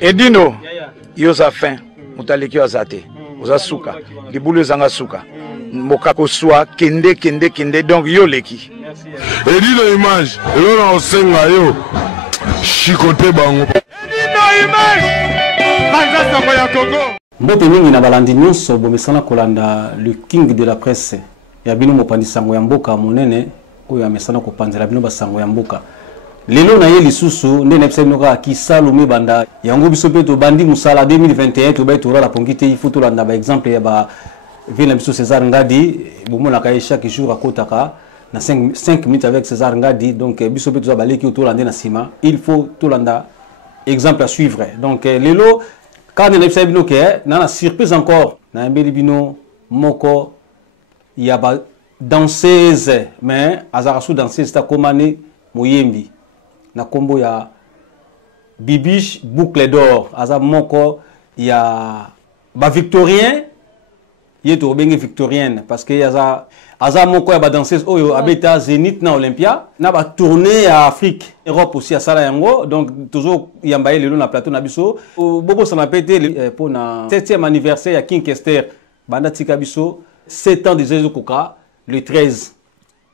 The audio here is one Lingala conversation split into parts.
Edino, yoza fin, mutaleki azate, oza suka, libulu zanga suka, mokako swa, kende, donc yo leki. Edino image, elona osenga yo, chikote bango. Edino image, banza sango ya Congo. Mbote mingi na balandi nyonso bomesana kolanda le king de la presse. Ya bino mopandi sango ya mboka monene, oyo amesana kopanzela bino basango ya mboka. Lelo na ye lisusu nde nepesa bino kaka kisalume banda yango biso mpe tobandi mosala 2021 tobai torala pongi te ifo tolanda baexemple ya ville na biso César Ngadi bomonaka ye chaque jour akotaka na 5 minutes avec César Ngadi, donc biso mpe toza baleki oyo tolande na nsima, il faut tolanda exemple à suivre. Donc lelo kaka nde nepesa bino ke na surprise encore nayembeli bino moko ya ba danseuse mais azaka su danseuse takomane moyembi na kombo ya Bibiche Boucle d'Or aza moko ya ba victorien yeto bengi victorienne parce que aza moko ya ba danseuse oyo abeta Zénith na Olympia na ba tournée à Afrique Europe aussi à sala yango, donc toujours yambaye lelo na plateau na biso bobo ça m'appelle pour na 7e anniversaire ya King Kester banda tika biso 7 ans de Jésus Koka le 13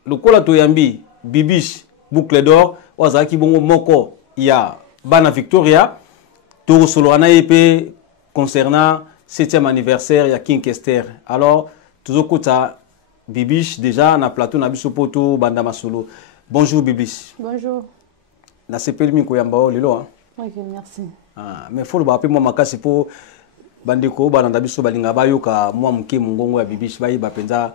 lokola to yambi Bibiche Boucle d'Or wazaki bongo moko ya bana Victoria to solo na EP concernant 7e anniversaire ya King Kester. Alors toujours kota Bibiche déjà na plateau na biso poto banda masolo. Bonjour Bibiche. Bonjour. Na sepeli mi ko yamba o lelo hein. OK, merci. Mais faut le ba pe moi makasi po bandeko bana biso balinga bayoka moi muke mungongo ya Bibiche bayi ba penza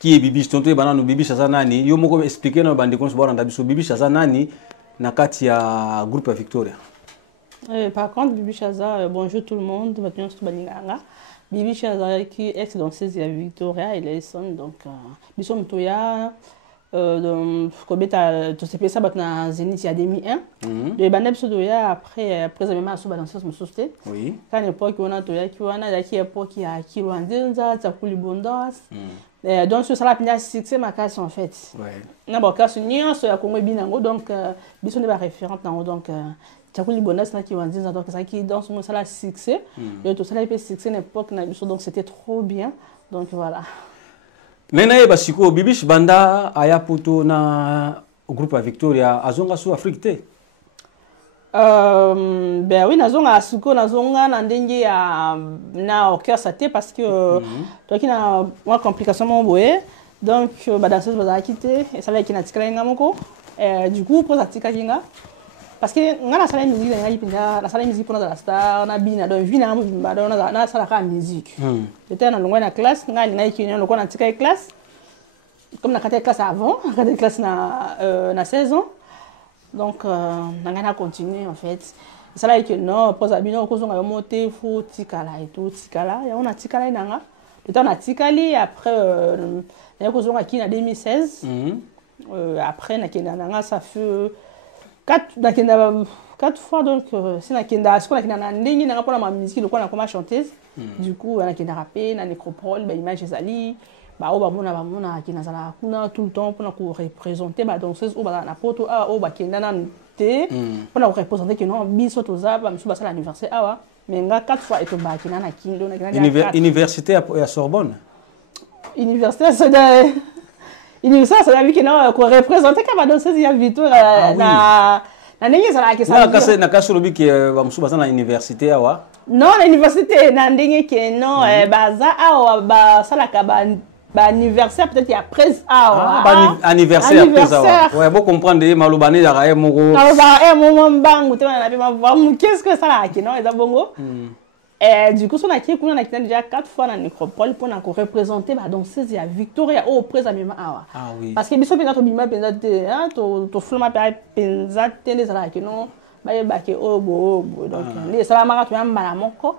qui est Bibiche tonto bana no Bibiche aza nani yo moko expliquer na bandeko so bana biso Bibiche aza nani na kati ya groupe ya Victoria. Par contre Bibiche aza bonjour tout le monde maintenant so balinganga Bibiche aza qui ex danseuse ya Victoria et les son donc biso mtoya kobeta to sepesa bat na Zénith ya 2001 de banda biso doya après même so danseuse mosuste oui quand époque on a toya ki wana ya ki époque ya Kilwandenza Tsakuli Bondas. Donc sur ça la succès ma casse en fait. Ouais. Na ba casse nion so ya Congo binango donc biso ne ba référente nango donc Tsakuli Bondas na ki wanzinza donc ça qui dans ce ça succès et tout ça la succès l'époque na biso donc c'était trop bien donc voilà. Nena eba siko Bibiche banda aya poto na groupe à Victoria azonga su Afrique te. Ben oui nazonga suko nazonga na ndenge ya na orchestre te parce que toi qui na une complication mon boye donc ba danseuse ba quitté et ça là qui na tikala nga moko du coup pour ça tika kinga parce que nga na sala musique nga ipinda na sala musique pour na star na bina donc vina ba na sala ka musique j'étais na longa na classe nga nga ki na ko na tika classe comme na kata classe avant kata classe na 16 ans. Donc, on a continué en fait. C'est là que non, pour ça, bien, on a monté, faut tikala et tout, tikala. Et on a tikala nanga. Le temps on a tikali après, on a qui en 2016. Après, on a qui nanga, ça fait 4 fois donc. C'est na kenda, ce qu'on a qui nanga, n'engi nanga pour la musique, donc on a comme chanteuse. Du coup, on a qui na rappé, na nécropole, bah image Zali. Bah bamona qui nazala kuna tout le temps pour nous représenter ba danseuse ou ba na poto ou ba kendana te pour nous représenter que non biso toza ba msu ba sala anniversaire awa mais nga 4 fois et to ba kinana kindo na université à Sorbonne. Université c'est de université c'est la vie qui non ko représenter ka ba danseuse ya Victoria na ndenge sala ke ça na kasolobi ke ba msu ba sala université awa non l'université na ndenge ke non baza awa ba sala ka ba anniversaire peut-être il y a 13 ans anniversaire ouais bon comprendre malobane ya ka moko moko mbangu te na ba voir qu'est-ce que ça là qui non eza bongo du coup on a qui kuna na kina déjà 4 fois na nécropole pour na représenter ba danseuse ya Victoria au présentement awa parce que biso penza to bima penza te to flama penza te les ala qui non ba ke obo donc les sala maka to yamba moko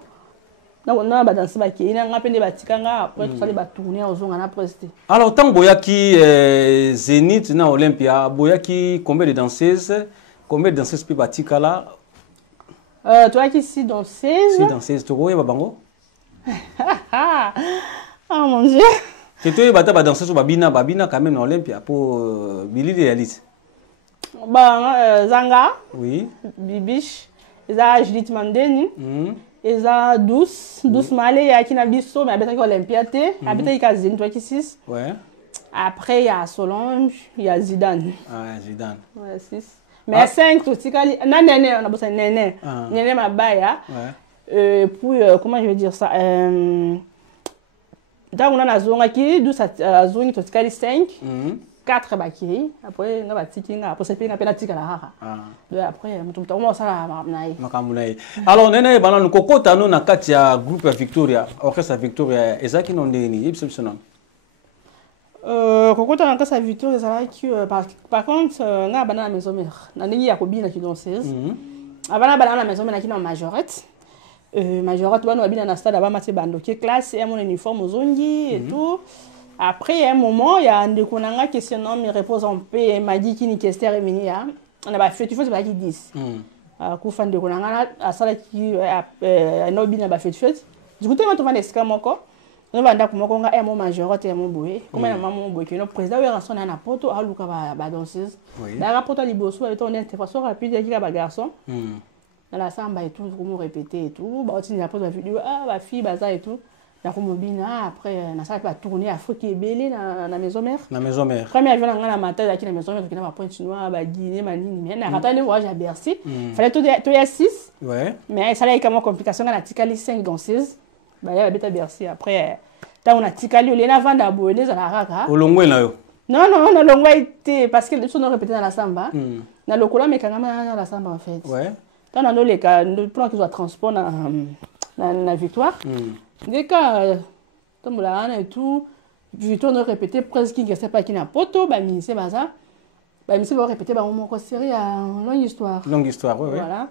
na ba danser ba ki ina ngapende ba tikanga après tout ça les ba tourner ozonga na prester. Alors tant boyaki Zénith na Olympia boyaki combien de danseuses peut batikala toi qui si danseuse to koyeba bango oh mon dieu que toi bata ba danseuse babina quand même na Olympia pour Billy de Alice Zanga oui Bibiche eza Judith Mandeni eza douce male ya kina biso mais abetaki Olympia te abetaki ka Zénith toi qui 6 ouais après il y a Solange il y a Zidane Zidane ouais 6 mais 5 tout tikali na nene on a bossé nene mabaya puis comment je vais dire ça donc on a zonga qui douce zongi tout tikali 5 4 bakiri après nga batikinga après c'est pinga pena tikala haha après mutu mutauma sala makamulai alors nene bana nkokota no na kati ya groupe ya Victoria orchestre Victoria ezaki no ndeni yebisa non kokota na kasa Victoria ezalaki par contre nga bana na maison mère na ndenge ya kobina ki danseuse abana bana na maison mère na ki na majorette majorette bana babina na stade ba mati bando ki classe et mon uniforme ozongi et tout. Après un moment, il y a un de konanga qui se nomme repose en paix, m'a dit qu'il n'y question remenia. On a pas fait, tu fais pas qui 10. Coup de konanga à ça qui no bien ba fait. Du coup, tu vas trouver des scams encore. On va ndaku moko nga mon majorité et mon boy. Comme na maman boy que le président est en son na poto a luka ba danseuse. Da rapporto liboso avec ton intervention rapide qui ba garçon. Dans la samba et tout, comme répéter et tout. Ba otini après la vidéo ba fille baza et tout. Après, on a tourné à Afrique et Belé dans la maison mère. La maison mère. Première fois, on a matin dans la maison mère, on a pointe chinois, Guinée, Mali, on a raté le voyage à Bercy. Il fallait tout y a 6. Ouais. Mais ça a été comme complication, on a ticali 5 danseuses. Bah, il y a à Bercy. Après, on a ticali, on a vendu à Boéné, à la Raka. Au Longwe, là. Non, on a Longwe été, parce que les choses ont répété dans la samba. Dans le couleur, mais quand même dans la samba, en fait. Ouais. Dans le cas, le plan qu'ils ont transport dans la victoire. Dès que et tout, je tourne répéter presque qui ne sait pas qui n'a poto, bah ministre baza, bah ministre va répéter bah on m'a série à longue histoire. Longue histoire, ouais. Voilà.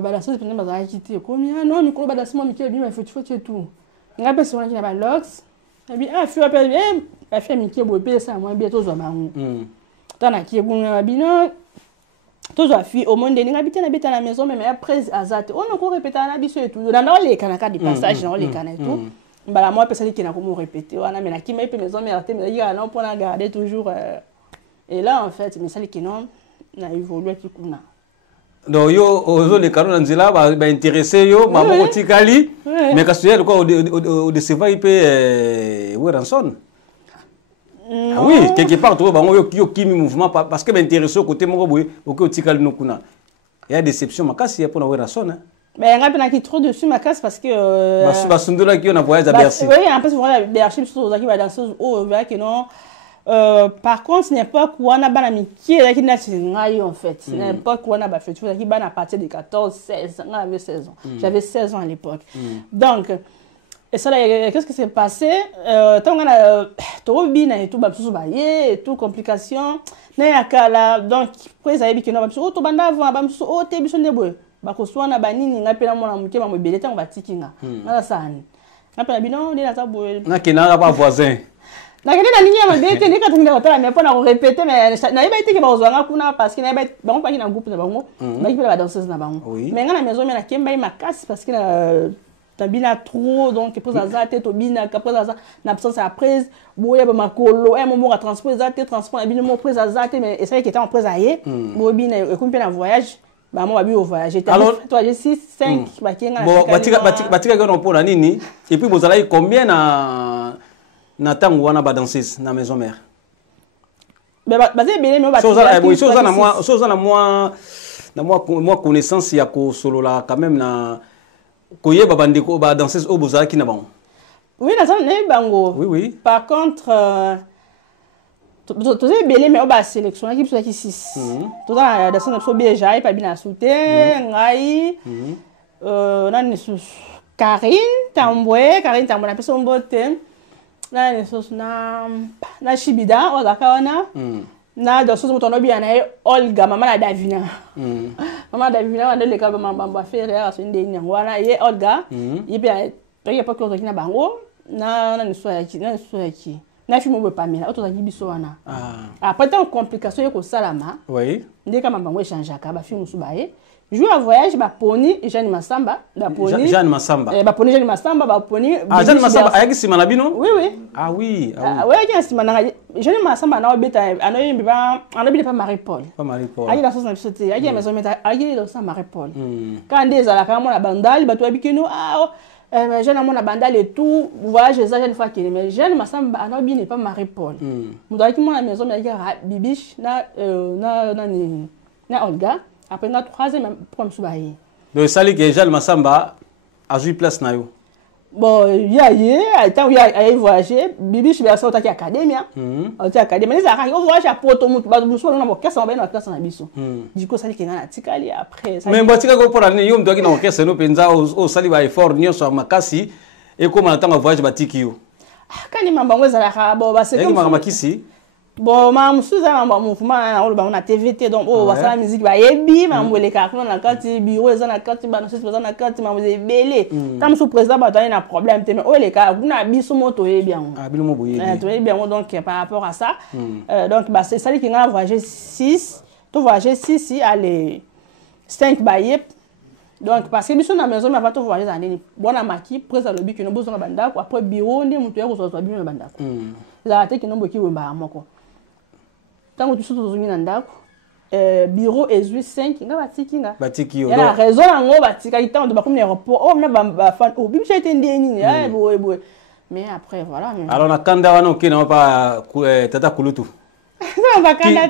Bah la chose peut-être baza quitté combien non micro bah c'est moi Mickey bien faut et tout. On a personne qui n'a pas lox. Et bien fait appel bien, a fait Mickey bopé ça moi bien tous maman. Tant à qui bon bino tous a fille au monde ni habiter à la maison mais après azate on encore répéter à biso et tout dans les canaka du passage dans les canaux et tout bah moi personne qui n'a comment répéter on a mais qui m'a peu maison mais il y a non pour la garder toujours et là en fait mais ça qui non na évolué qui kuna donc yo ozo les canaux nzila ba intéressé yo mama otikali mais ka suyer quoi au décevant il peut Ranson. Ah oui, quelque part, tu vois, il y a un mouvement parce que m'intéresse au côté mon boy, au côté de Nokuna. Il y a déception, ma casse, il y a pour la raison. Mais il y a un qui trop dessus ma casse parce que. Bah, Sundola qui on a voyagé à Bercy. Oui, un peu sur la Bercy, sur les qui va danser au que non. Par contre, ce n'est pas quoi on a banami qui est là qui n'a pas en fait. Ce n'est pas quoi on a fait. Tu vois, qui ban à partir de 14, 16. On avait 16 ans. J'avais 16 ans à l'époque. Donc. Et ça, qu'est-ce qui s'est passé? Tant qu'on a trop bien et tout, et tout, complications. Donc, après, ça a été que nous avons tout banda avant, oh, t'es bien de bois. Bako soit na banini, n'a pas mon amour qui m'a mobile, on va tikinga. N'a ça. N'a pas binon, n'a pas bois. N'a qui n'a pas voisin. N'a qui n'a ligne à ma bête, n'a qu'à te mais pas à répéter, mais n'a pas été que bazouanga kuna parce qu'il n'a pas, bon, pas qu'il a groupe na bango, mais il va danser na bango. Mais dans la maison, mais la kemba il m'a casse parce qu'il a tabina trop donc pour ça tête au bina après ça l'absence à prise boye ba makolo un moment à transport ça transport bina mo prise à mais et ça qui était en prise ailleurs bo bina et comme un voyage ba moi bi au voyage j'étais toi j'ai 6 5 ba kinga bon batika que pour la nini et puis vous allez combien na tango wana ba danseuse na maison mère mais ba bien mais ba soza na moi connaissance ya ko solo là quand même na Koye babandeko ba danseuse au bozala ki na bango. Oui, na ça na bango. Oui. Par contre tu sais belé mais on va sélectionner qui soit qui 6. Tout ça dans son bien jai pas bien souter ngai nani sous Karine Tambwe na personne botte. Nani sous na Shibida o zakaona. Na dans son moto no bien na Olga mama na Davina. Maman Davina on le cas maman faire à son dernier voilà et Olga il bien il y a pas que qui na bango na ni so yaki na fi mo pas mais auto za biso wana après tant complication yako salama oui ndé kama bango échange aka ba fi musu bae jouer à voyage ba poni Jeanne Masamba ba poni Jeanne Masamba ba poni Jeanne Masamba ba poni Jeanne Masamba ayaki sima na bino oui oui ouais qui sima na je ne m'assemble à beta on pas Marie-Paul pas Marie-Paul ayi dans son société ayi maison meta ayi dans sa Marie-Paul quand des ala quand na bandal bato abikino mais jeune amona bandal et tout voyage ça jeune fois qui mais jeune m'assemble à n'est pas Marie-Paul mudo ki mona maison mais bibiche na Olga après na troisième comme soubayi donc sali que jeune Massamba a joué place na yo. Bon, il y a tant il y a voyagé, bibi je vais sortir à académie, à académie, mais ça arrive au voyage à Porto Moutou, bah nous sommes dans qu'est-ce qu'on va dans classe na biso. Du coup ça dit qu'il y a un tikali après ça. Mais botika ko pour année yom doki na orchestre no penza au sali ba effort nyo so makasi et comment attendre voyage batiki yo. Quand ni mamba ngweza la bon bah c'est comme makisi. Bon mam suza mamba mouvement na na TVT donc oh ça la musique ba yebi mambo le kakuna na kati bureau eza na kati ba na sisi na kati mambo ebele comme sous président ba tani na problème mais oh le ka kuna biso moto yebi yango ah bino mo boye to yebi yango donc par rapport à ça donc bah c'est ça qui nga voyager 6 to voyager 6 si aller 5 ba yep donc parce que biso na maison mais va to voyager za nini bona maki président le biki no bozo na banda ko après bureau ndi mutu yako so bino na banda ko la te ki no boki wemba moko tant que tu sautes dans une andako bureau ezui 5 nga batiki yo la raison ngo batika itant de bakomi aéroport oh na ba fan oh bibi été ndeni boy mais après voilà alors na kanda wana okina pa tata kulutu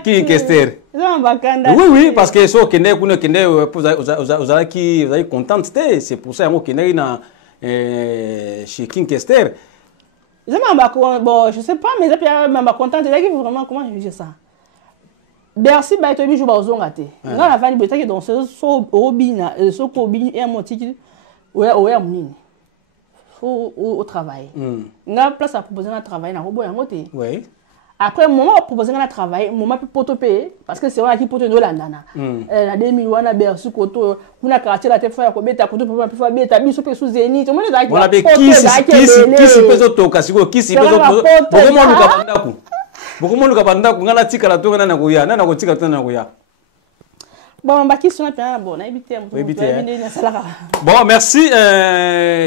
qui Kester oui parce que so kende kuna kende vous contente c'est pour ça ngo kende na chez King Kester bon je sais pas mais ça contente vraiment comment je dis ça. Bercy ba to biju ba ozonga te nga na vani betaki dans ce so obina so ko bi et motiki oya munini faut au travail nga place à proposer un travail na robo yango te oui après moment proposer un travail moment peut payer parce que c'est vrai qui peut te landana la 2000 wana Bercy koto kuna quartier la te fa ko beta koto peut fa beta biso pe sous zeni to mona on appelle kisi peso toka siko kisi peso boko mo luka bandaku beaucoup de gens qui ont été tika la tour na ko tika tona ko ya bon baki sona bien bon na éviter bon merci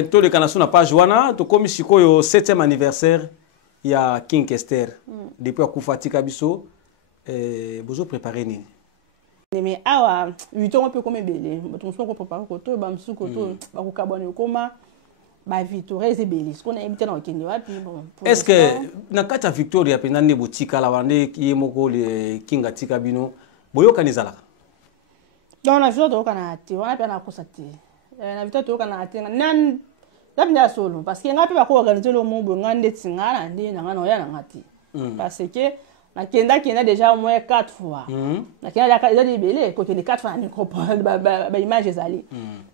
to le kanaso na page wana to komi sikoyo 7e anniversaire ya King Kester depuis akufatika biso bozo préparer nini mais awa 8 ans un peu comme belé to so ko préparer ko to ba msu ko to ba ko kabone koma ba Victoria ezebeli ce qu'on a évité na okende wapi bon est-ce que na kata Victoria pena ne botika la wande ki moko le Kinga tika bino boyoka nizala donc na Victoria to kana ati wana pe na kosati na Victoria to kana ati nan dabnya solo parce que ngapi ba ko organiser le mombo ngande tsingana ndi na ngana ya na ngati parce que na kenda déjà au moins 4 fois na kenda ya libelé ko kende 4 fois na micropole ba image ezali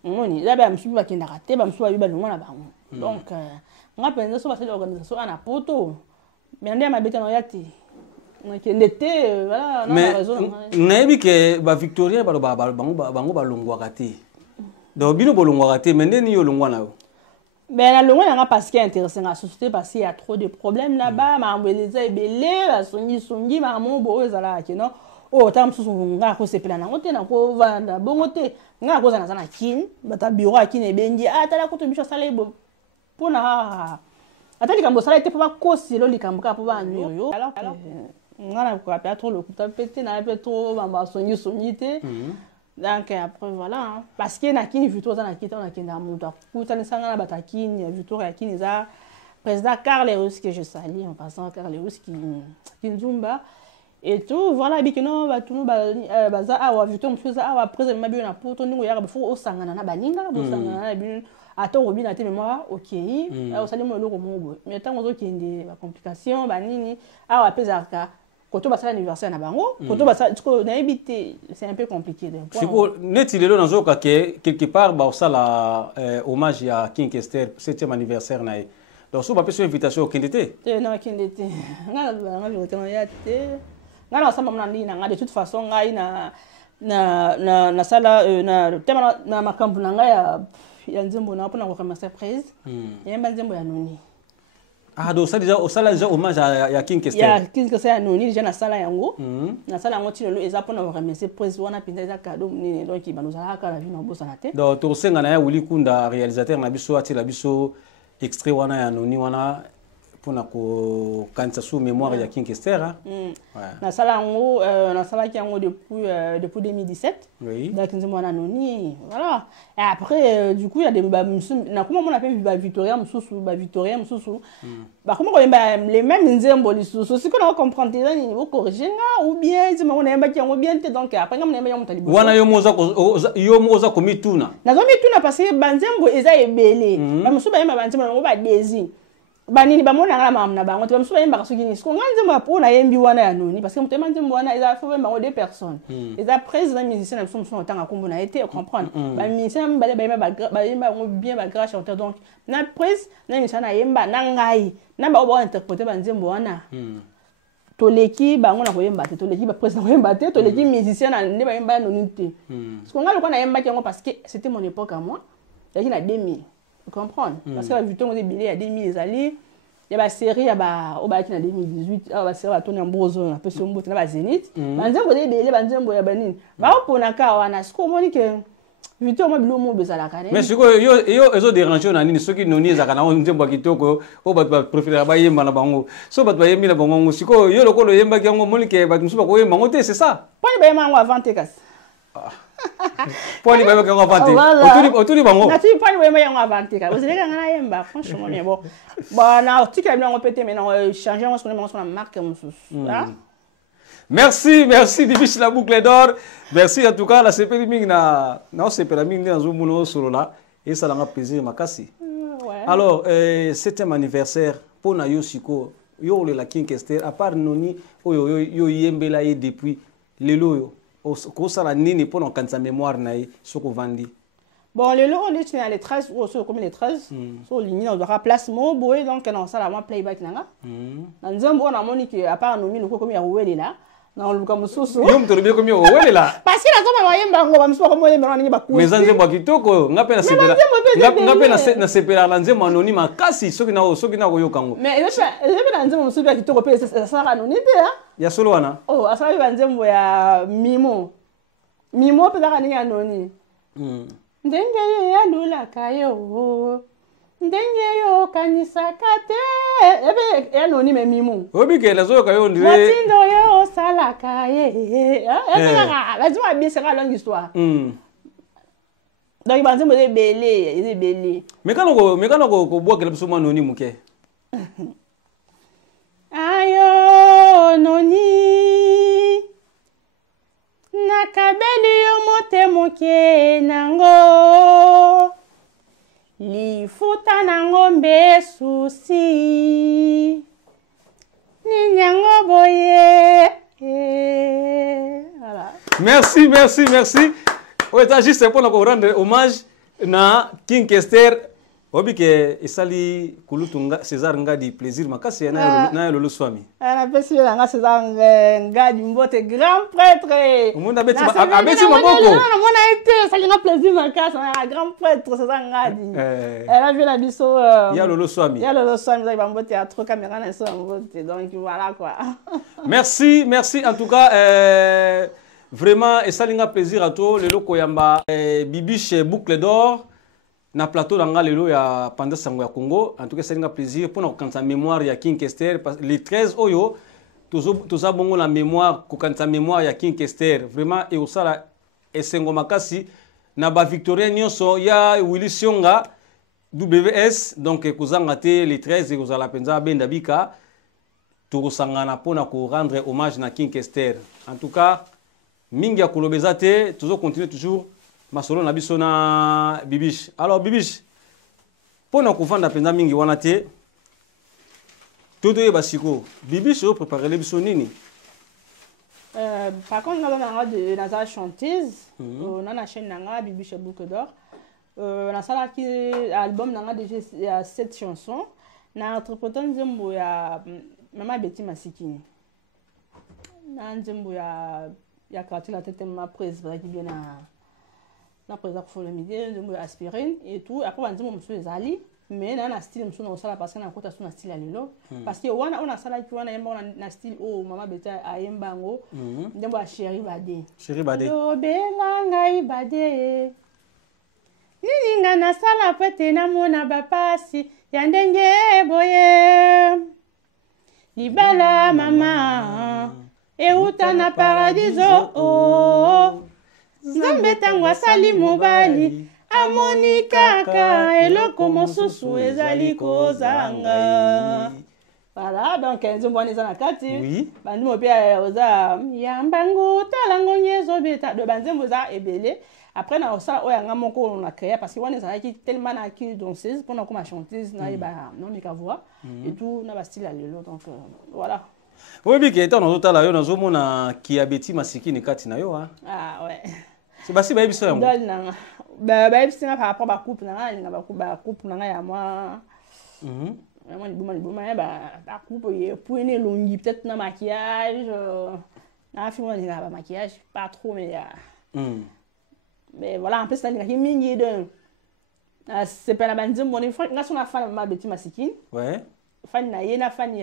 moni là ba msubi ba kenda raté ba msubi ba longwa na bango donc nga penza so ba c'est l'organisation ana poto mais ndé ma beta no yati na kende te voilà na raison na yebi ke ba Victorien ba bango ba longwa raté donc bino bolongwa raté mais ndé ni yo longwa na yo. Ben la longue n'a pas ce qui est intéressant à la société parce qu'il y a trop de problèmes là-bas ma mbeleza ebele la songi maman bo ezala kino oh tam susu nga ko sepela na ngote na ko vanda bongote nga ko zana kin bata bureau akine bengi atala ko to bisho sala ibo pona atali kambo sala ite pa ko silo likambuka po ba nyoyo alors nga na ko apia trop le coup ta pété na pe trop ba songi te. Donc après voilà parce que na kini Victoria na kita na kenda muta kutana sanga na batakini Victoria kini za président Carleus que je salue en passant Carleus qui nzumba et tout voilà bikino ba tunu ba za awa Victoria mfuza awa président mabio na poto ningo ya ba fo osangana na baninga bo sangana na binu ata robina te mémoire OK au salimo loko mobo mais tant ozo kende ba complication ba nini awa pezarka quand on va à l'anniversaire na bango quand on va ça na éviter c'est un peu compliqué c'est quoi neti lelo nazo ka quelque part ba osala hommage à King Kester 7e anniversaire na donc so ba peso invitation au kendete non kendete nga vivre ya te nga na sama mnandi na de toute façon nga na sala na tema na makambu na nga ya nzembo na pona ko remercier prise yemba nzembo ya noni. Ah, donc ça déjà hommage à King Kester. Ya King Kester ya noni déjà na sala yango. Na sala yango tino eza pona ko remercier prise wana pinda eza cadeau ni donc banozala ka la vie na bosa na te. Donc to senga na ya Willy Kunda réalisateur na biso atila biso extrait wana ya noni wana pour ko kanisa sous mémoire ya King Kester. Na sala qui en depuis 2017. Oui. Donc nous anonyme, voilà. Et après du coup il y a des na comment on appelle Victoria Msusu, Victoria Msusu. Bah comment les mêmes nzembo lisusu, si qu'on comprendre ça ni au corriger ou bien si on aime qui on bien donc après on aime on wana yo moza ko mituna. Na zo mituna parce que banzembo eza ebele. Ba musu ba yemba banzembo ngo ba dezi. Banini bamona ngala mamna bango te bamusu bayemba kasukini siko nganzembo pona yembi wana ya noni parce que mutu manzembo wana eza faut même deux personnes eza président musicien na musu otanga kombo na été comprendre ba musicien mbale bayemba ngo bien ba grand chanteur donc na prise na musicien na yemba na ngai na ba obo interpréter banzembo wana toleki bango na koyemba te toleki ba président koyemba te toleki musicien na ne bayemba noni te siko ngalo ko na yemba ki ngo parce que c'était mon époque à moi yaki na 2000. Comprendre parce que la vidéo on est bilé à 2000 les alliés il y a la série il y a ba au bâti en 2018 la série va tourner en Bozo un peu sur Mbote na ba Zénith banzembo de bilé banzembo ya banini ba opona ka wana siko moni que vidéo mo bilo mo bezala kane mais siko yo ezo déranger na nini soki noni ezaka na nzembo kitoko o ba préférer ba yemba na bango so ba yembi na bango siko yo lokolo yemba ki ngo moni que ba musuba ko yemba ngote c'est ça poni ba yemba ngo avant te kas Poni ba yemba ngo autour bango na tu poni ba yemba ngo avant te kas vous allez ngana yemba franchement mais bon na article bien ngo pété mais non changer on se marque mususu. Merci Bibish la boucle d'or. Merci en tout cas la CP ming na CP la ming dans umuno solo là et ça l'a plaisir makasi. Alors 7e anniversaire pour na yo siko yo le la King Kester à part noni yo yembela et depuis lelo yo ko sala nini pour na kansa mémoire na soko vandi. Bon, le lot, on est dans les 13, comme les 13, sur ligne, on doit place mon boy, donc on s'en a playback. Dans un bon, on a monique, à part nous, nous, comme il y a Roué là. Non, le comme sous. Yom te bien comme Roué là. Parce que la somme est moyen, on va me faire comme les marins, mais en zéro kitoko, n'a pas na separa na nzembo anonyme kasi soki na yo kango. Mais je vais dans un super kitoko, ça sera anonyme. Ya solo wana. Oh, ça va nzembo ya Mimo. Mimo peut-être ni anonyme. Ndenge ya lula kayo ndenge yo kanisaka te ebe ya noni me mimu obike la zo kayo ndire matindo yo sala kaye lazima bien c'est la longue histoire donc banze mo de belé mekano ko boka le biso noni muke ayo noni nakabeli yo mote moke nango lifuta nango mbe susi ninyango boye voilà. Merci. On est juste pour rendre hommage na King Kester obike isali kulutunga César Ngadi plaisir makasi na lolo swami ana pesi nga César Ngadi mbote grand prêtre umunda beti maboko na mona été ça nga plaisir makasi na grand prêtre César Ngadi elle a vu la biso ya lolo swami ça mbote a trop caméra na so mbote donc voilà quoi. Merci en tout cas vraiment isali nga plaisir à toi le loko yamba Bibish boucle d'or na plateau d'anga lelo ya pendant sango ya Congo en tout cas c'est un plaisir pour nous sa mémoire ya King Kester les 13 oyo toza bongo la mémoire ko kanta mémoire ya King Kester vraiment et osala esengo makasi na ba Victorien nyonso ya Willy Sionga WS donc kozanga te les 13 et kozala penza benda bika to sangana pona ko rendre hommage na King Kester en tout cas mingi ya kolobeza te toujours continuer toujours masolo na biso na Bibish. Alors Bibish, pona kuvanda penda mingi wana te todo yeba siko Bibish o préparer le biso nini? Par contre, on a de Nazar chanteuse, on a la chaîne nanga Bibish boucle d'or. On a ça qui album nanga déjà 7 chansons. Na interprétant nzembo ya Mama Betty Masikini. Na nzembo ya quartier la tête ma prise qui vient na présent pour le midi de aspirine et tout après on dit mon monsieur Zali mais na na style monsieur on sala parce que na kota na style alelo parce que on a sala qui on a na style oh Mama Betty ayembango ndembo a chéri bade do belanga ibade nini nga na sala pete na mona bapasi ya ndenge boye libala mama euta na paradiso oh Nzambe tango asali mobali amoni kaka eloko mosusu ezali kozanga. Voilà, donc nzombo wana eza na kati bandimo mpe oza yambango talango nyezo beta de banzembo eza ebele. Après na osala oyo yanga moko na créer parce que wana ezalaki tellement na qui danseuse mpona koma chanteuse na yeba non meka voix et tout na bastyle ya lelo donc voilà. Oui ke etant nazotala yo nazomona Kiabeti Masikini kati na yo hein. Ah ouais. C'est basi ba yebiso yango. Dol nanga. Ba yebiso par rapport ba couple nanga linga ba couple nanga ya moi. Vraiment liboma ba couple ye pour une longue peut-être na maquillage na film on ba maquillage pas trop mais voilà en plus ça linga ki mingi de c'est pas la bande mon frère nga sona fan ma Beti Masikini. Ouais. Fan na ye na fan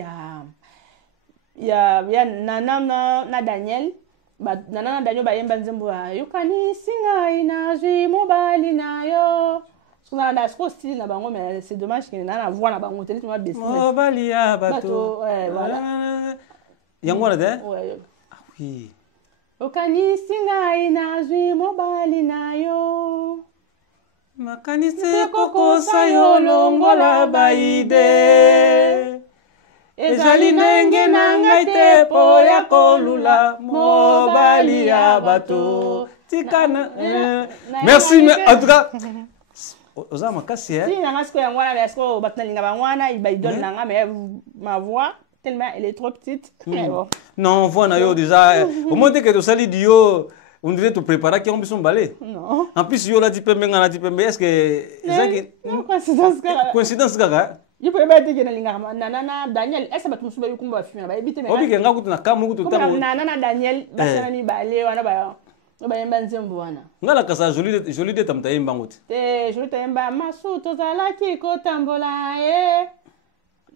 ya nana na Daniel. Nana Daniel bayemba nzembo yokani singa inazwi mobali nayo. Sona na trop style na bango mais c'est dommage que nana voix na bango tellement ma besti. Mobali ya bato. Ouais, voilà. Yango la de? Ouais. Ah oui. Yokani singa inazwi mobali nayo. Makanise koko sayo longola baide. Ezali nenge na ngai te po ya kolula mobali ya bato tikana. Merci mais en tout cas oza makasi hein. Si nanga siko yango wana mais siko batnalinga bangwana ba idole nanga mais ma voix tellement elle est trop petite. Non voix na yo déjà au moins que to sali dio on dirait te préparer qui on besoin balé. Non. En plus yo la tipembe ngana tipembe est-ce que coïncidence kaka je peux pas dire que nana Daniel est-ce que tu me souviens kumba film ba ebite mais obi ke ngakutu na kamu kutu tango nana Daniel basana ni bale wana ba yemba nzembo wana ngala kasa joli de tamta yemba ngote te joli ta yemba masu tozalaki kotambola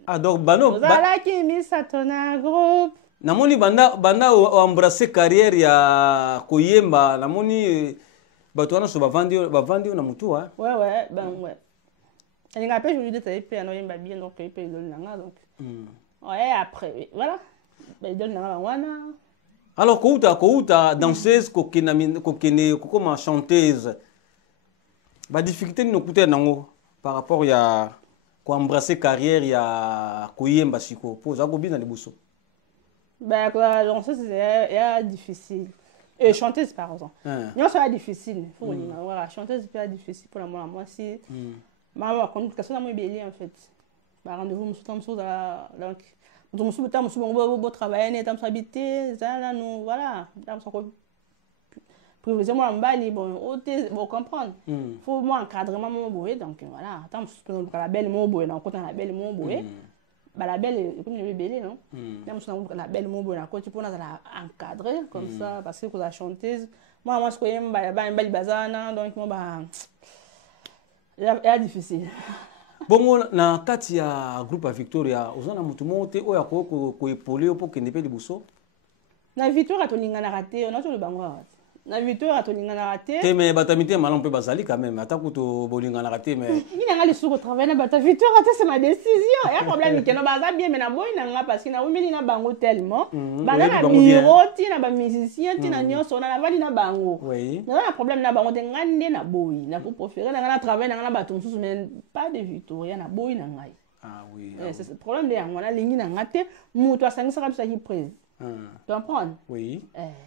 ah donc bano tozalaki misato na groupe namoni banda embrasser carrière ya koyemba namoni bato wana so bavandi na mutu hein. Ouais ben ouais. Elle n'a pas joué de ta épée, elle n'a bien donc épée de l'anga donc. Ouais après voilà. Ben de l'anga wana. Alors kouta danseuse kokene kokoma chanteuse. Ba difficulté ni nokuta nango par rapport ya ko embrasser carrière ya koyemba siko poza ko bina liboso. Ben la danseuse c'est difficile. Et chanteuse par exemple. Non ça difficile. Faut dire voilà, chanteuse c'est pas difficile pour moi si maman comme que ça na moi belé en fait ba rendez-vous musu donc musu bon travailler né tam habiter ça là nous voilà tam ça ko privilégier moi mbali bon comprendre faut moi encadrement mon boy donc voilà tam la belle mon boy na côté la belle mon boy ba la belle comme je belé non tam ça la belle mon boy na côté pour na encadrer comme ça parce que la chanteuse moi je connais ba mbali bazana donc moi ba c'est difficile. Bongo na kati ya groupe à Victoria, ozana mutu mote oya ko epole po kende pe liboso. Na Victoria tolinga na raté, on a tout le bango. Na Victoria tolinga na raté. Te mais batamité malon pe bazali quand même, atako to bolinga na raté mais. Il nga le sous travail na bata Victoria raté c'est ma décision. Il y a problème que no baza bien mais na boy na nga parce que na wimeli na bango tellement. Bana na miroti na ba musicien ti na nyonso na vali na bango. Oui. Na problème na bango te ngande na boy. Na ko préférer na nga travail na nga bato mususu mais pas de Victoria na boy na ngai. Ah oui. C'est le problème de yango na lingi na ngate muto asangisa kabisa ki prise. Tu comprends? Oui.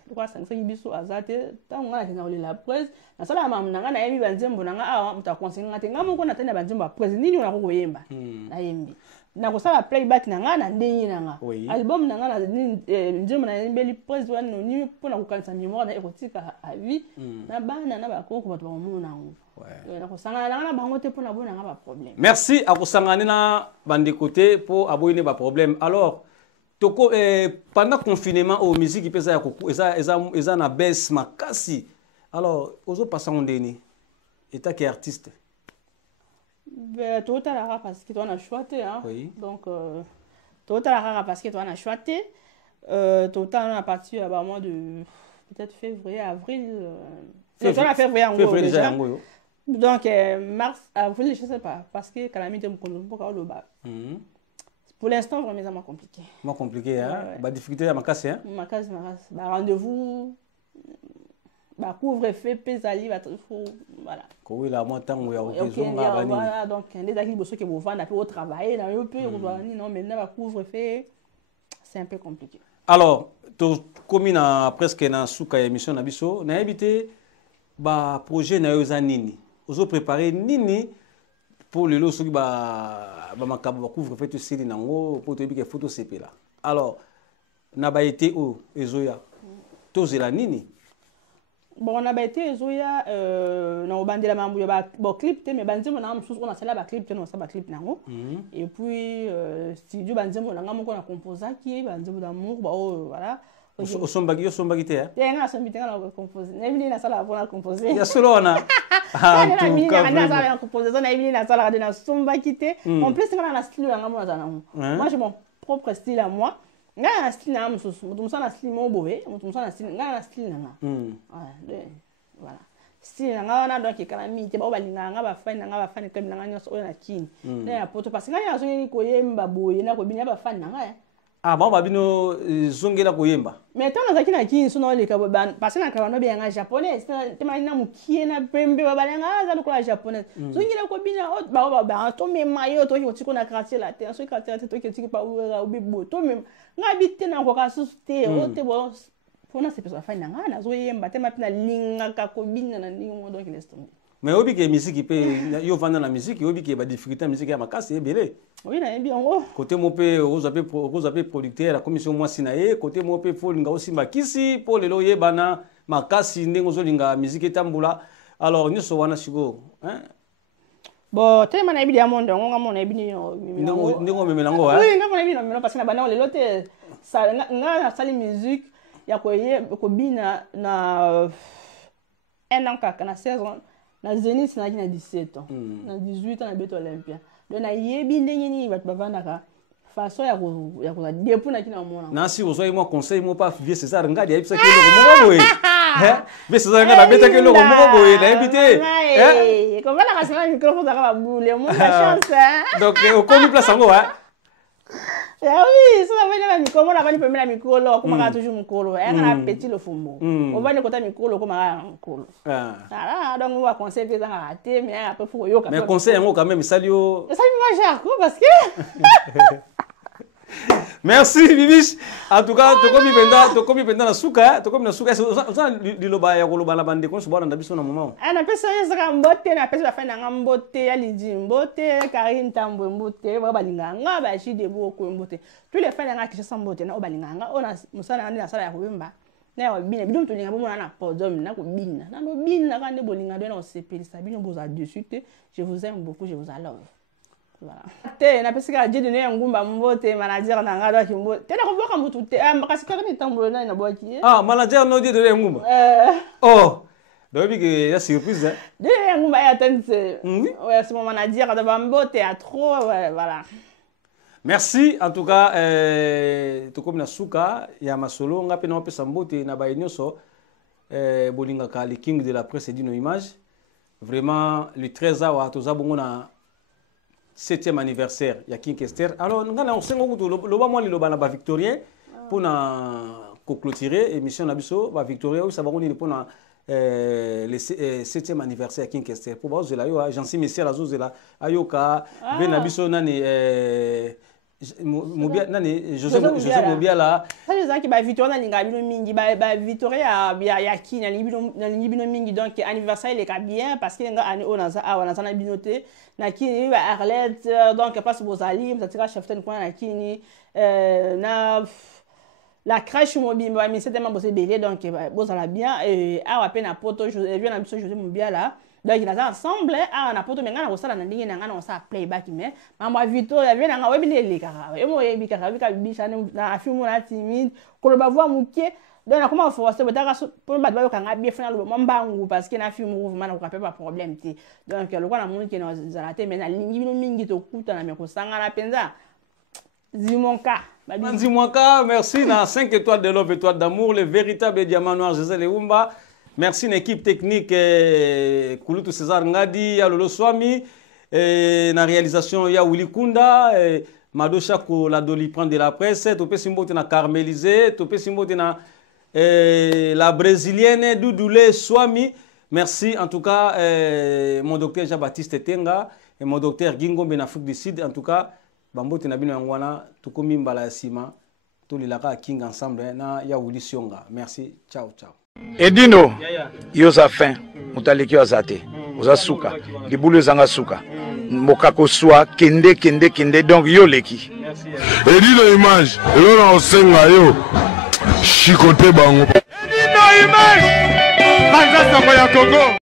Pourquoi ça ne biso azate tant on a la presse na sala mama nanga na yebi banzembo nanga awa muta conseiller ngate ngamo ko na tena banzembo presse nini ona ko yemba na yembi na ko sala playback nanga na ndenyi nanga album nanga na nzembo na yembeli presse wana no ni pona ko kanisa mémoire na erotika a vie na bana na ba ko bato ba mona ngo na ko sanga nanga na bango te pona bona nga ba problème. Merci à ko sangana na bande côté pour aboyine ba problème. Alors toko pendant confinement au musique pesa ya koku eza na baisse makasi. Alors ozo passa ondeni état qui artiste. Ben total rare parce que toi on a choisi hein. Oui. Donc total rare parce que toi on a choisi total on a parti à mois de peut-être février avril février en gros déjà. Donc mars avril je sais pas parce que calamité me connaît pas le bas. Pour l'instant, vraiment, c'est compliqué. Moins compliqué, hein? Bah, difficulté à ma casse, hein? Ma casse. Bah, rendez-vous. Bah, couvre-feu, pesali, voilà. Oui, là, moi, tant que voilà, donc, les activités qui vont vendre au travail, non, maintenant, couvre-feu, c'est un peu compliqué. Alors, comme on a presque dans souka émission nabiso, na habité ba projet na yo za nini. Ozo préparer nini pour le loso ba makabo couvre fait sili nango pour te bike photo CP là. Alors, na ba été o ezoya. Tozela nini? Bon, on a été ezoya na obandela mambu yo ba clip te mais banzemo na msusu on a cela ba clip te no ça ba clip nango. Et puis studio banzemo na ngamo na composer qui banzemo d'amour ba voilà. O sombagi te hein? Tenga sombagi tenga na composer. Na bini na sala pour composer. Ya solo na. Ah, na bini na sala composer na bini na sala na sombagi te. En plus na style na ngamo na nango. Moi j'ai mon propre style à moi. Nga na style na msusu. Mutu musana style mo bowe, mutu musana style nga na style na. Voilà. Style nga na donc kana mi te ba balinga nga ba fan nga ba fan comme nga nyoso oyo na kini. Na ya poto parce que nga yazo ni koyemba boye na ko binya ba fan nga. Ah bon babino zongela koyemba. Mais tant na zakina kini sono le ka parce que na ka no bien nga japonais, te malina mukie na pembe ba balinga za ko japonais. Zongela ko binya ba to me mayo to ki ko na quartier la te, so quartier te to ki pa u bibo to me nga bitte na ko ka susute o te bo fona se pesa fa nga na zo yemba te mapina linga ka ko binya na ningo donc l'estombe. Mais obi ke musique pe yo vanda na musique obi ke ba difficulté musique ya makasi ebele. Oui na bien ngo. Côté mo pe ozape producteur la commission moi sinaye côté mo pe fo linga osimba kisi po lelo yebana makasi ndengo zo linga musique etambula. Alors ni so wana sigo hein. Bon, te mana ebi dia mondo ngonga mona ebi ni ndingo memelango hein. Oui, nga mona ebi no parce que na bana lelo te nga sali musique ya ko bina na un an kaka na 16 ans na Zénith na 17 ans na 18 ans na Beto Olympia donc na yebi ndenge ni bat bavandaka façon ya ko depo na kina mona na si ozo moi conseil mo pas vieux César ngadi ayipsa ke loko moko boye hein vieux César ngada beta ke loko moko boye na invité hein comment la raison microphone da ba boule mon chance hein donc au connu place ngo hein. Ah oui, ça va venir micro, on va venir prendre la micro là, comme on a toujours micro, elle a petit le fumbo. On va venir côté micro comme on a micro. Ah, donc on va conserver ça à rater, mais après faut yo. Mais conseil quand même, salio. Ça lui mange à quoi parce que. Merci Bibiche. En tout cas, to komi penda na suka, to komi na suka, ça liloba ya koloba la bande kon so bana ndabiso na moment. Na pesa yesa mbote na pesa fa na mbote ya lidi mbote Karine Tambwe mbote ba balinga nga ba shi de bo ko mbote. Tous les fa na kisha mbote na obalinga nga ona musana na sala ya kubimba. Na yo bina bidum to linga bo na podium na ko bina. Na no bina ka ne bolinga do na o sepelisa bino boza dessus te. Je vous aime beaucoup, je vous adore. Voilà. Te na pesika je donner ngumba mbote manager na ngado kimbo. Te na ko boka mbutu te kasi Karine Tambwe na na boki. Ah, manager no je donner ngumba. Oh. Donc il y a surprise hein. De ngumba ya tente. Ouais, c'est mon manager de mbote à trop voilà. Merci en tout cas to comme na suka ya masolo ngape na pesa mbote na ba nyoso bolinga ka le king de la presse dino image. Vraiment le 13 awa to zabongo na 7e anniversaire ya King Kester. Alors ngana on sengo kutu loba moi loba na ba victorien pour na clôturer émission na biso ba victorien ça va on pour na le 7e anniversaire ya King Kester pour ba zela yo Jansi Messia la zela ayoka be na biso nani Mobia nani José Mobia là ça les qui ba victorien na linga bino mingi ba victoria ya ki na libino mingi donc anniversaire le ka bien parce que nga ani ona za awa na binote na kini ba Arlette donc passe bozali ça tira cheftain quoi na kini na la crèche mobimba mais c'était même bossé belé donc bozala bien et awa pe na poto je viens na biso José Mobia là donc il a ensemble awa na poto mais nga na osala na ndenge na nga na osala playback mais mama Vito ya vient na webile le kaka e mo yebi kaka bika bisha na film na timide ko ba voix mukie donc na comment forcer botaka pour ba ba kanga bien fana lo mbangu parce que na film mouvement na ko pas problème ti donc le quoi na monde qui na zalate mais na lingi bino mingi to kuta na me ko sanga na penza Zimonka. Zimonka, merci na 5 étoiles de love, étoiles d'amour, le véritable diamant noir José Leumba. Merci une équipe technique Kulutu César Ngadi, ya Lolo Swami, na réalisation ya Willy Kunda, Madocha ko la Doliprane de la presse, topé simbote na Carmélisé, topé simbote na la brésilienne Doudoulé Swami. Merci en tout cas mon docteur Jean-Baptiste Tenga et mon docteur Gingo en Afrique du Sud. En tout cas, bambote na bino ngwana tukomi mbala sima to lilaka king ensemble na ya Sionga. Merci, ciao ciao. Edino yoza fin mutaleki azate oza suka libulu zanga suka mokako swa kende donc yo leki Edino image elona osenga yo chikote bango Edino image banza sango ya Congo.